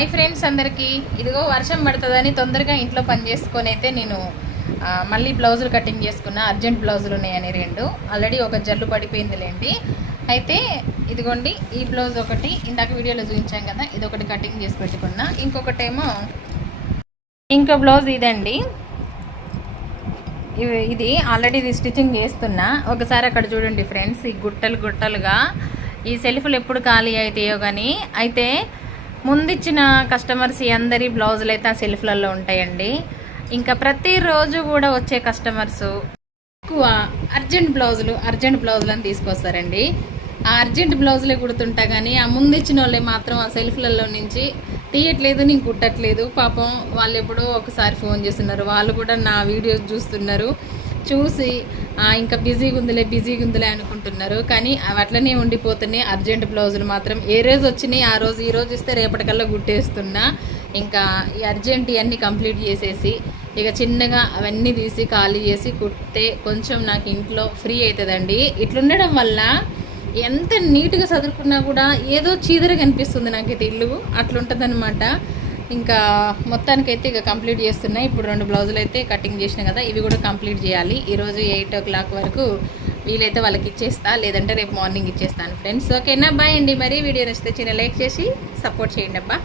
Hi friends అందరికీ, ఇదిగో వర్షం పడుతుందని తొందరగా ఇంట్లో పని చేసుకొని అయితే నేను మళ్ళీ బ్లౌజులు కటింగ్ చేసుకున్నా. అర్జెంట్ బ్లౌజులు ఉన్నాయని 2 ఆల్రెడీ ఒక జల్లు పడిపోయిందిలేండి. అయితే ఇదిగోండి ఈ బ్లౌజ్ ఒకటి ఇందాక వీడియోలో చూపించాం కదా, ఇది ఒకటి కటింగ్ చేసి పెట్టుకున్నా. ఇంకో బ్లౌజ్ ఇదండి, ఇది ఆల్రెడీ ఇది స్టిచ్చింగ్ చేస్తున్నా. ఒకసారి అక్కడ చూడండి ఫ్రెండ్స్, ఈ గుట్టలుగా ఈ సెల్ఫ్లు ఎప్పుడు ఖాళీ అవుతాయో కానీ అయితే ముందిచ్చిన కస్టమర్స్ అందరి బ్లౌజులు అయితే ఆ సెల్ఫ్లలో ఉంటాయండి. ఇంకా ప్రతిరోజు కూడా వచ్చే కస్టమర్స్ ఎక్కువ అర్జెంట్ బ్లౌజులు అని తీసుకొస్తారండి. ఆ అర్జెంట్ బ్లౌజులే కుడుతుంటా కానీ ఆ ముందిచ్చిన వాళ్ళే మాత్రం ఆ సెల్ఫ్లలో నుంచి తీయట్లేదు, నేను కుట్టట్లేదు. పాపం వాళ్ళు ఎప్పుడో ఒకసారి ఫోన్ చేస్తున్నారు, వాళ్ళు కూడా నా వీడియోస్ చూసి ఇంకా బిజీగా ఉందిలే అనుకుంటున్నారు. కానీ అవి అట్లనే ఉండిపోతున్నాయి. అర్జెంట్ బ్లౌజులు మాత్రం ఏ రోజు వచ్చినాయి ఆ రోజు, ఈ రోజు ఇస్తే రేపటికల్లా కుట్టేస్తున్నా. ఇంకా ఈ అర్జెంట్ ఇవన్నీ కంప్లీట్ చేసేసి ఇక చిన్నగా అవన్నీ తీసి ఖాళీ చేసి కుట్టే కొంచెం నాకు ఇంట్లో ఫ్రీ అవుతుందండి. ఇట్లుండడం వల్ల ఎంత నీట్గా చదువుకున్నా కూడా ఏదో చీదరగా అనిపిస్తుంది నాకైతే ఇల్లు, అట్లుంటుంది అనమాట. ఇంకా మొత్తానికైతే ఇక కంప్లీట్ చేస్తున్నాయి. ఇప్పుడు 2 బ్లౌజులు అయితే కటింగ్ చేసిన కదా, ఇవి కూడా కంప్లీట్ చేయాలి. ఈరోజు 8 o'clock వరకు వీలైతే వాళ్ళకి ఇచ్చేస్తా, లేదంటే రేపు మార్నింగ్ ఇచ్చేస్తాను ఫ్రెండ్స్. ఓకేనా, బాయ్ అండి. మరి వీడియో నచ్చితే చిన్న లైక్ చేసి సపోర్ట్ చేయండి అబ్బా.